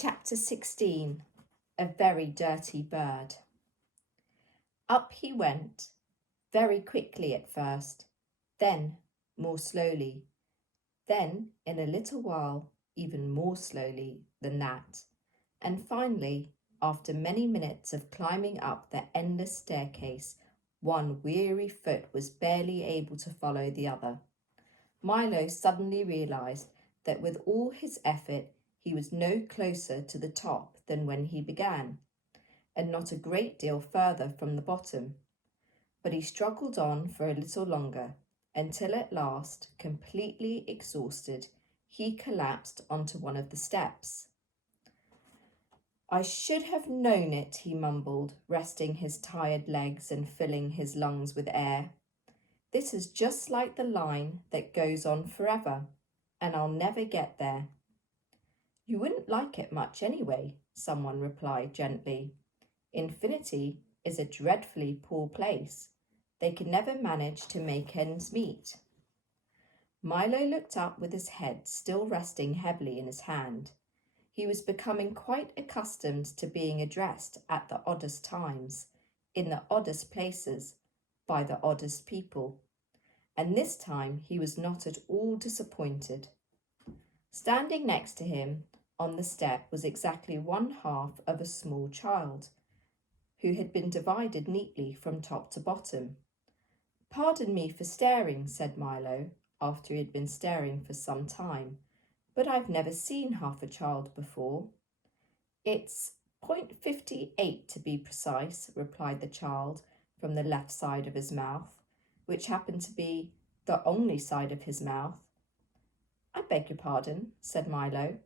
Chapter 16. A Very Dirty Bird. Up he went, very quickly at first, then more slowly, then in a little while even more slowly than that, and finally, after many minutes of climbing up the endless staircase, one weary foot was barely able to follow the other. Milo suddenly realised that with all his effort he was no closer to the top than when he began, and not a great deal further from the bottom. But he struggled on for a little longer, until at last, completely exhausted, he collapsed onto one of the steps. "I should have known it," he mumbled, resting his tired legs and filling his lungs with air. "This is just like the line that goes on forever, and I'll never get there." "You wouldn't like it much anyway," someone replied gently. "Infinity is a dreadfully poor place. They can never manage to make ends meet." Milo looked up with his head still resting heavily in his hand. He was becoming quite accustomed to being addressed at the oddest times, in the oddest places, by the oddest people. And this time he was not at all disappointed. Standing next to him on the step was exactly one half of a small child, who had been divided neatly from top to bottom. "Pardon me for staring," said Milo, after he had been staring for some time, "but I've never seen half a child before." "It's .58 to be precise," replied the child from the left side of his mouth, which happened to be the only side of his mouth. "I beg your pardon," said Milo.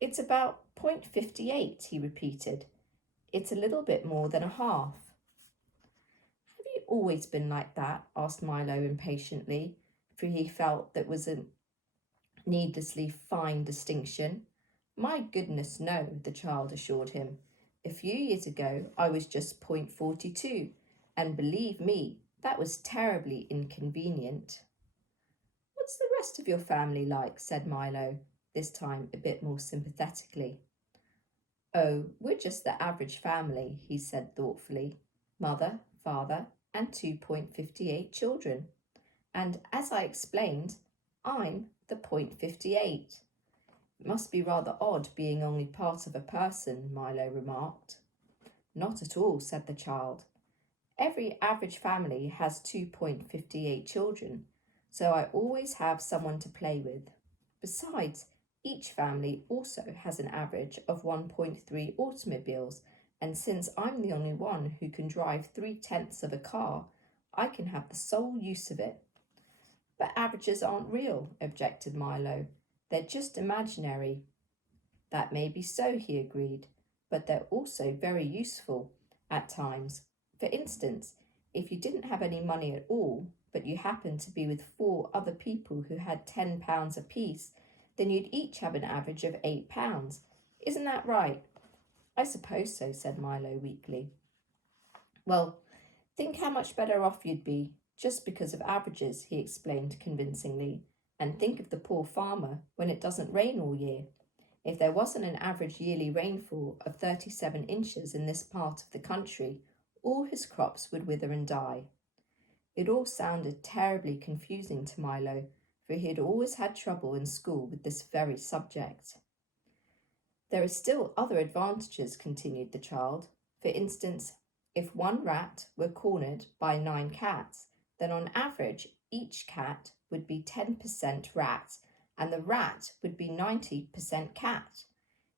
"It's about .58, he repeated. "It's a little bit more than a half." "Have you always been like that?" asked Milo impatiently, for he felt that was a needlessly fine distinction. "My goodness, no," the child assured him. "A few years ago I was just .42, and believe me, that was terribly inconvenient." "What's the rest of your family like?" said Milo, this time a bit more sympathetically. "Oh, we're just the average family," he said thoughtfully. "Mother, father, and 2.58 children. And as I explained, I'm the .58. It must be rather odd being only part of a person," Milo remarked. "Not at all," said the child. "Every average family has 2.58 children, so I always have someone to play with. Besides, each family also has an average of 1.3 automobiles, and since I'm the only one who can drive 3/10 of a car, I can have the sole use of it." "But averages aren't real," objected Milo. "They're just imaginary." "That may be so," he agreed, "but they're also very useful at times. For instance, if you didn't have any money at all, but you happened to be with 4 other people who had £10 apiece, then you'd each have an average of £8. Isn't that right?" "I suppose so," said Milo weakly. "Well, think how much better off you'd be, just because of averages," he explained convincingly. "And think of the poor farmer when it doesn't rain all year. If there wasn't an average yearly rainfall of 37 inches in this part of the country, all his crops would wither and die." It all sounded terribly confusing to Milo, for he had always had trouble in school with this very subject. "There are still other advantages," continued the child. "For instance, if one rat were cornered by 9 cats, then on average each cat would be 10% rat, and the rat would be 90% cat.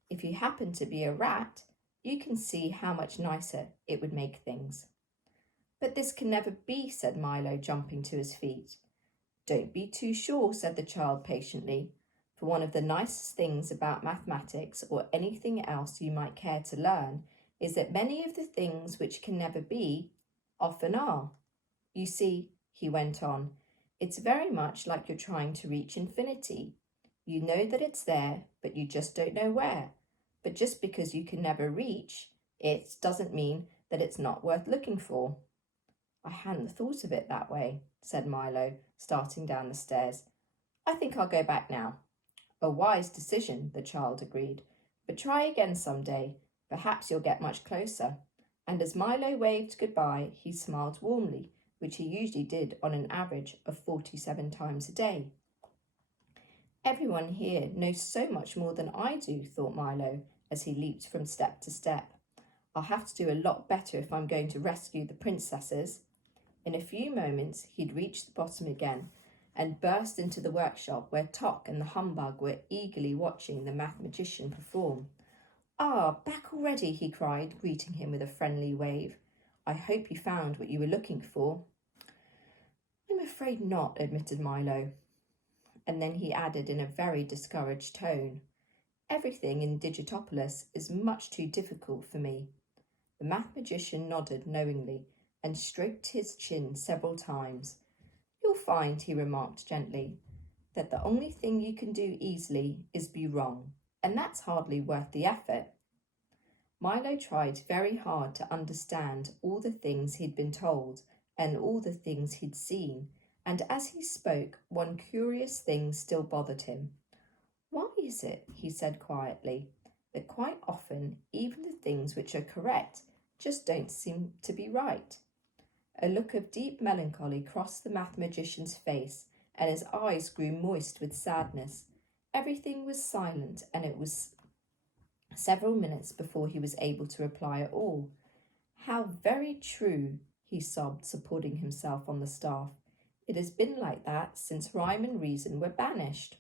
If you happen to be a rat, you can see how much nicer it would make things." "But this can never be," said Milo, jumping to his feet. "Don't be too sure," said the child patiently, "for one of the nicest things about mathematics or anything else you might care to learn is that many of the things which can never be often are. You see," he went on, "it's very much like you're trying to reach infinity. You know that it's there, but you just don't know where. But just because you can never reach it doesn't mean that it's not worth looking for." "I hadn't thought of it that way," said Milo, starting down the stairs. "I think I'll go back now." "A wise decision," the child agreed, But try again some day. Perhaps you'll get much closer." And as Milo waved goodbye, he smiled warmly, which he usually did on an average of 47 times a day. "Everyone here knows so much more than I do," thought Milo, as he leaped from step to step. "I'll have to do a lot better if I'm going to rescue the princesses." In a few moments he'd reached the bottom again and burst into the workshop where Tock and the humbug were eagerly watching the mathematician perform. "Ah, back already," he cried, greeting him with a friendly wave. "I hope you found what you were looking for." "I'm afraid not," admitted Milo. And then he added in a very discouraged tone, "Everything in Digitopolis is much too difficult for me." The mathematician nodded knowingly and stroked his chin several times. "You'll find," he remarked gently, "that the only thing you can do easily is be wrong, and that's hardly worth the effort." Milo tried very hard to understand all the things he'd been told and all the things he'd seen, and as he spoke, one curious thing still bothered him. "Why is it," he said quietly, "that quite often even the things which are correct just don't seem to be right?" A look of deep melancholy crossed the mathematician's face, and his eyes grew moist with sadness. Everything was silent, and it was several minutes before he was able to reply at all. "How very true," he sobbed, supporting himself on the staff. "It has been like that since rhyme and reason were banished."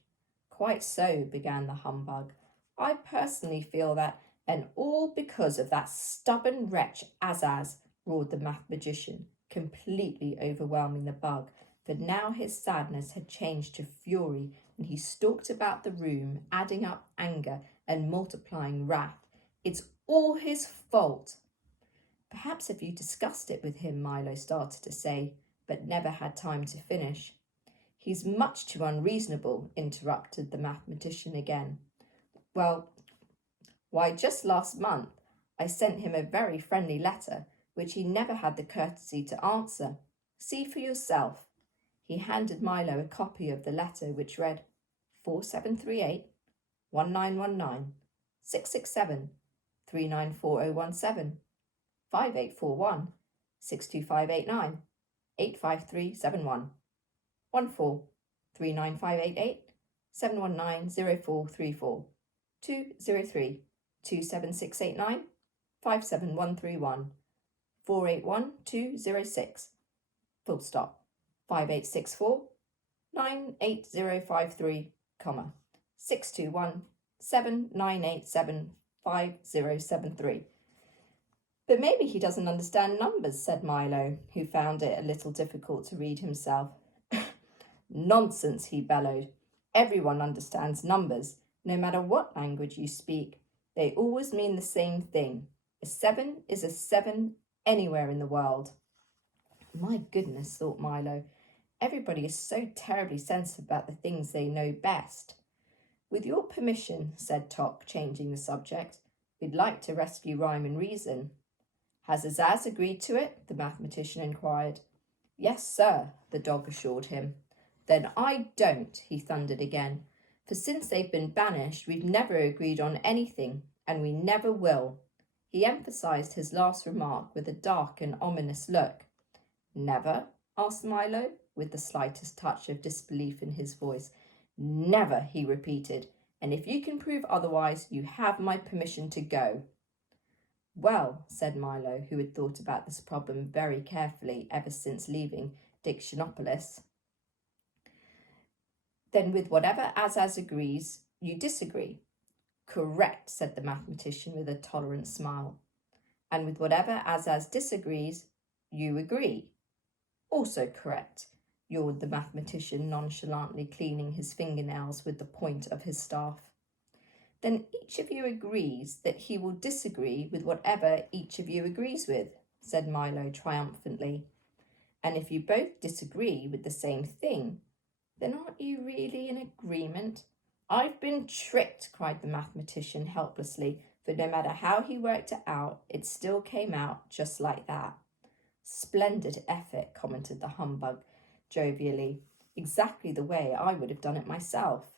"Quite so," began the humbug. "I personally feel that—" "And all because of that stubborn wretch Azaz," roared the mathematician, completely overwhelming the bug, for now his sadness had changed to fury, and he stalked about the room, adding up anger and multiplying wrath. "It's all his fault." "Perhaps if you discussed it with him," Milo started to say, but never had time to finish. "He's much too unreasonable," interrupted the mathematician again. Why, just last month I sent him a very friendly letter, which he never had the courtesy to answer. See for yourself." He handed Milo a copy of the letter, which read, 4738 1919 667 394017 5841 62589 85371 14 39588 719 0434 203 27689 57131 481206 full stop 5864 98053, 621 7987 5073. "But maybe he doesn't understand numbers," said Milo, who found it a little difficult to read himself. "Nonsense," he bellowed. "Everyone understands numbers, no matter what language you speak. They always mean the same thing. A 7 is a 7 anywhere in the world." "My goodness," thought Milo. "Everybody is so terribly sensitive about the things they know best." "With your permission," said Tock, changing the subject, "we'd like to rescue Rhyme and Reason." "Has Azaz agreed to it?" the mathematician inquired. "Yes, sir," the dog assured him. "Then I don't," he thundered again. "For since they've been banished, we've never agreed on anything, and we never will." He emphasised his last remark with a dark and ominous look. "Never?" asked Milo, with the slightest touch of disbelief in his voice. "Never," he repeated, "and if you can prove otherwise, you have my permission to go." "Well," said Milo, who had thought about this problem very carefully ever since leaving Dictionopolis, "then with whatever Azaz agrees, you disagree." "Correct," said the mathematician with a tolerant smile. "And with whatever Azaz disagrees, you agree." "Also correct," yawned the mathematician, nonchalantly cleaning his fingernails with the point of his staff. "Then each of you agrees that he will disagree with whatever each of you agrees with," said Milo triumphantly. "And if you both disagree with the same thing, then aren't you really in agreement?" "I've been tricked," cried the mathematician helplessly, for no matter how he worked it out, it still came out just like that. "Splendid effort," commented the humbug jovially. "Exactly the way I would have done it myself."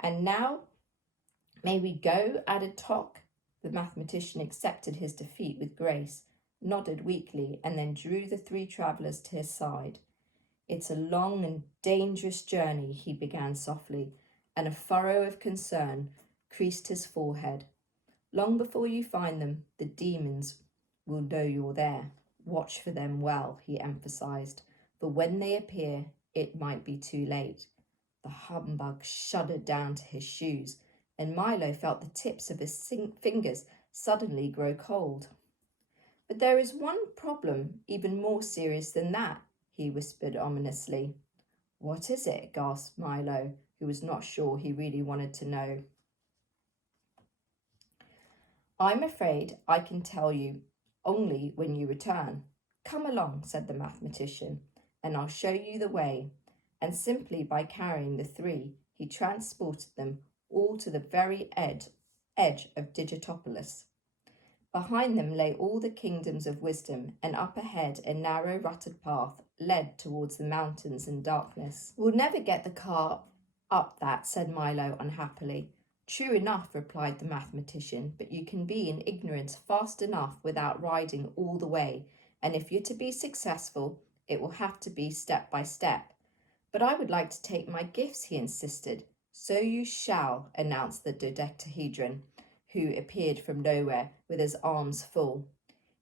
"And now May we go? Added Tock. The mathematician accepted his defeat with grace, nodded weakly, and then drew the three travellers to his side. It's a long and dangerous journey, he began softly, and a furrow of concern creased his forehead. Long before you find them, the demons will know you're there. Watch for them well, he emphasized, for when they appear, it might be too late. The humbug shuddered down to his shoes, and Milo felt the tips of his fingers suddenly grow cold. But there is one problem even more serious than that, he whispered ominously. What is it? Gasped Milo, who was not sure he really wanted to know. I'm afraid I can tell you only when you return. Come along, said the mathematician, and I'll show you the way. And simply by carrying the three, he transported them all to the very edge of Digitopolis. Behind them lay all the kingdoms of wisdom, and up ahead a narrow rutted path led towards the mountains and darkness. We'll never get the car up that, said Milo unhappily. True enough, replied the mathematician, but you can be in ignorance fast enough without riding all the way, and if you're to be successful, it will have to be step by step. But I would like to take my gifts, he insisted. So you shall, announced the Dodecahedron, who appeared from nowhere with his arms full.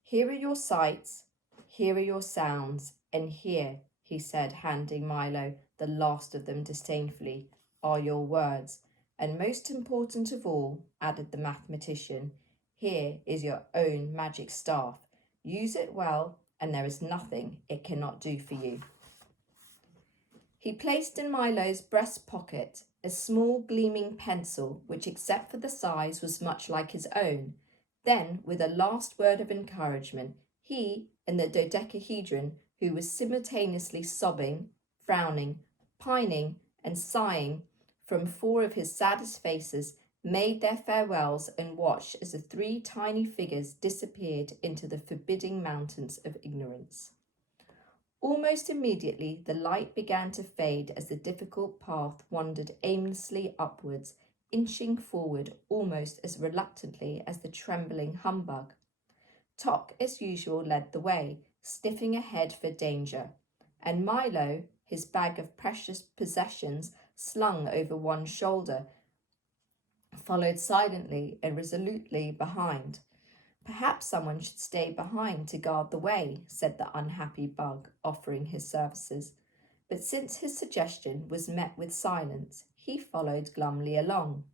Here are your sights, here are your sounds, and here, he said, handing Milo the last of them disdainfully, are your words. And most important of all, added the mathematician, here is your own magic staff. Use it well, and there is nothing it cannot do for you. He placed in Milo's breast pocket a small gleaming pencil, which except for the size was much like his own. Then, with a last word of encouragement, he and the Dodecahedron, who was simultaneously sobbing, frowning, pining, and sighing from four of his saddest faces, made their farewells and watched as the three tiny figures disappeared into the forbidding mountains of ignorance. Almost immediately, the light began to fade as the difficult path wandered aimlessly upwards, inching forward almost as reluctantly as the trembling humbug. Tock, as usual, led the way, sniffing ahead for danger, and Milo, his bag of precious possessions slung over one shoulder, followed silently and resolutely behind. Perhaps someone should stay behind to guard the way, said the unhappy bug, offering his services. But since his suggestion was met with silence, he followed glumly along.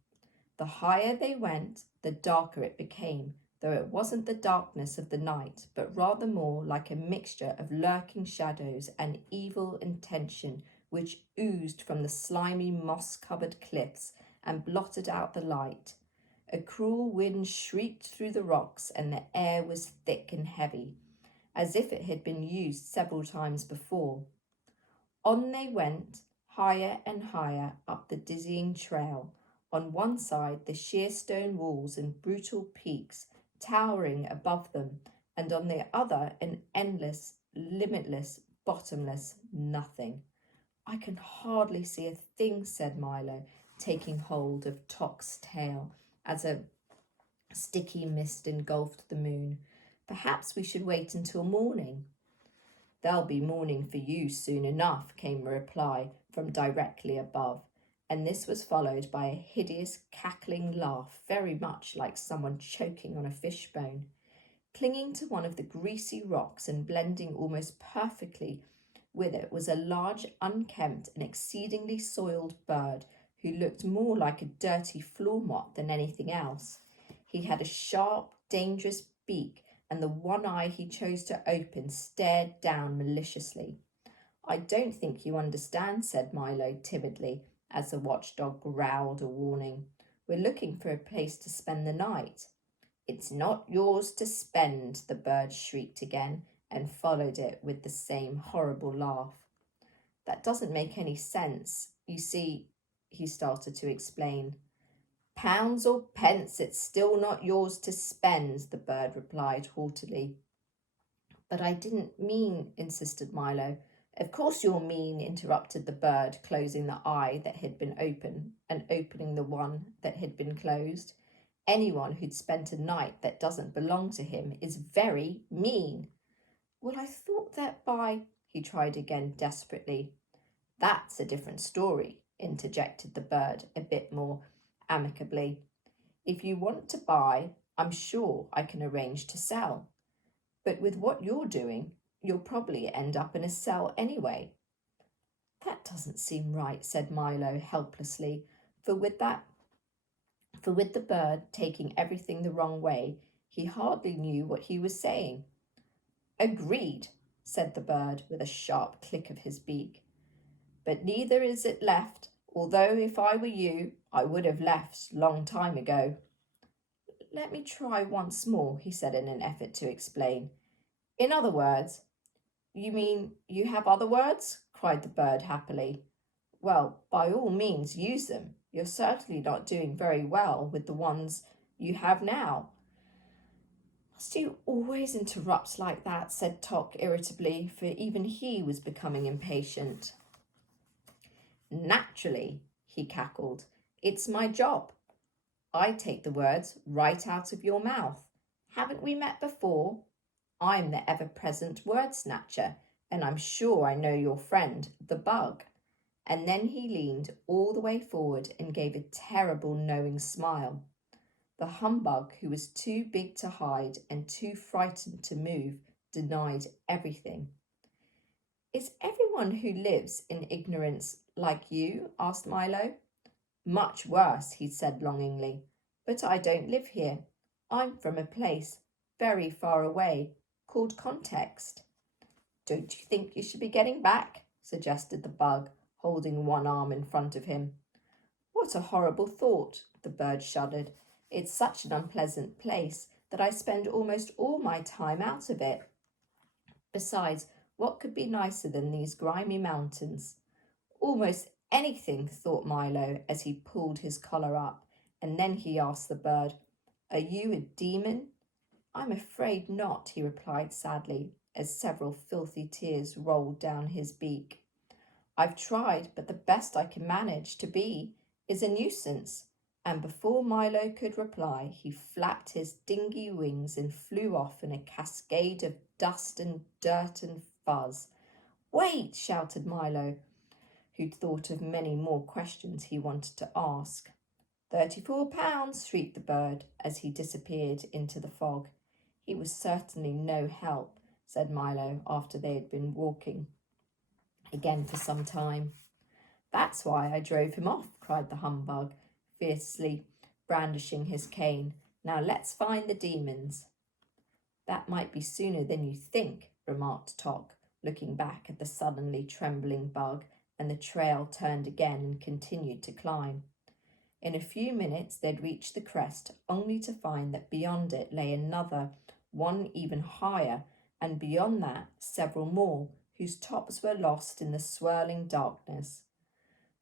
The higher they went, the darker it became, though it wasn't the darkness of the night, but rather more like a mixture of lurking shadows and evil intention which oozed from the slimy moss-covered cliffs and blotted out the light. A cruel wind shrieked through the rocks, and the air was thick and heavy, as if it had been used several times before. On they went, higher and higher up the dizzying trail. On one side, the sheer stone walls and brutal peaks towering above them, and on the other, an endless, limitless, bottomless nothing. I can hardly see a thing, said Milo, taking hold of Tock's tail as a sticky mist engulfed the moon. Perhaps we should wait until morning. There'll be morning for you soon enough, came a reply from directly above, and this was followed by a hideous cackling laugh, very much like someone choking on a fishbone. Clinging to one of the greasy rocks and blending almost perfectly with it was a large, unkempt and exceedingly soiled bird who looked more like a dirty floor mop than anything else. He had a sharp, dangerous beak, and the one eye he chose to open stared down maliciously. I don't think you understand, said Milo timidly, as the watchdog growled a warning. We're looking for a place to spend the night. It's not yours to spend, the bird shrieked again, and followed it with the same horrible laugh. That doesn't make any sense. You see, he started to explain. Pounds or pence, it's still not yours to spend, the bird replied haughtily. But I didn't mean, insisted Milo, Of course you're mean, interrupted the bird, closing the eye that had been open and opening the one that had been closed. Anyone who'd spent a night that doesn't belong to him is very mean. Well, I thought that he tried again desperately. That's a different story, interjected the bird a bit more amicably. If you want to buy, I'm sure I can arrange to sell. But with what you're doing, you'll probably end up in a cell anyway. That doesn't seem right, said Milo helplessly, for with the bird taking everything the wrong way, he hardly knew what he was saying. Agreed, said the bird with a sharp click of his beak. But neither is it left, although if I were you, I would have left long time ago. Let me try once more, he said in an effort to explain. In other words, you mean you have other words? Cried the bird happily. Well, by all means use them. You're certainly not doing very well with the ones you have now. Must you always interrupt like that? Said Tock irritably, for even he was becoming impatient. Naturally, he cackled. It's my job. I take the words right out of your mouth. Haven't we met before? I'm the ever-present word snatcher, and I'm sure I know your friend, the bug. And then he leaned all the way forward and gave a terrible knowing smile. The humbug, who was too big to hide and too frightened to move, denied everything. Is everyone who lives in ignorance like you? Asked Milo. Much worse, he said longingly. But I don't live here. I'm from a place very far away called Context. Don't you think you should be getting back? Suggested the bug, holding one arm in front of him. What a horrible thought, the bird shuddered. It's such an unpleasant place that I spend almost all my time out of it. Besides, what could be nicer than these grimy mountains? Almost anything, thought Milo as he pulled his collar up, and then he asked the bird, Are you a demon? I'm afraid not, he replied sadly, as several filthy tears rolled down his beak. I've tried, but the best I can manage to be is a nuisance. And before Milo could reply, he flapped his dingy wings and flew off in a cascade of dust and dirt and fuzz. Wait, shouted Milo, who'd thought of many more questions he wanted to ask. £34, shrieked the bird as he disappeared into the fog. He was certainly no help, said Milo after they had been walking again for some time. That's why I drove him off, cried the humbug, fiercely brandishing his cane. Now let's find the demons. That might be sooner than you think, remarked Tock, looking back at the suddenly trembling bug, and the trail turned again and continued to climb. In a few minutes they'd reached the crest, only to find that beyond it lay another, one even higher, and beyond that several more, whose tops were lost in the swirling darkness.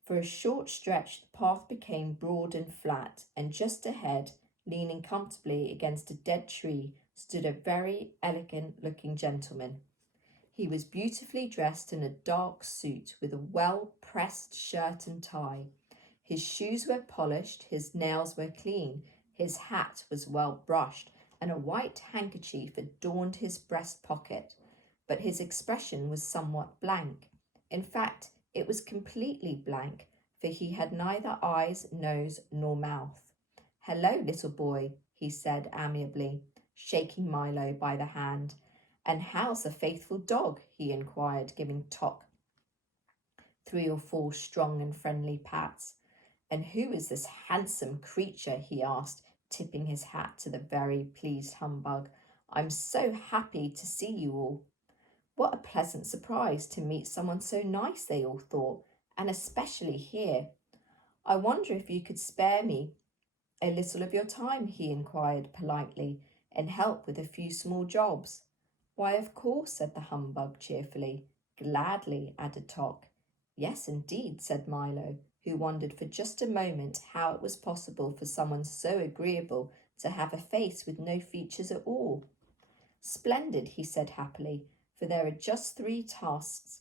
For a short stretch the path became broad and flat, and just ahead, leaning comfortably against a dead tree, stood a very elegant-looking gentleman. He was beautifully dressed in a dark suit with a well-pressed shirt and tie. His shoes were polished, his nails were clean, his hat was well brushed, and a white handkerchief adorned his breast pocket. But his expression was somewhat blank. In fact, it was completely blank, for he had neither eyes, nose, nor mouth. Hello, little boy, he said amiably, shaking Milo by the hand. And how's the faithful dog? He inquired, giving Tock 3 or 4 strong and friendly pats. And who is this handsome creature? He asked, tipping his hat to the very pleased humbug. I'm so happy to see you all. What a pleasant surprise to meet someone so nice, they all thought, and especially here. I wonder if you could spare me a little of your time, he inquired politely, and help with a few small jobs. Why, of course, said the humbug cheerfully. Gladly, added Tock. Yes, indeed, said Milo, who wondered for just a moment how it was possible for someone so agreeable to have a face with no features at all. Splendid, he said happily, for there are just 3 tasks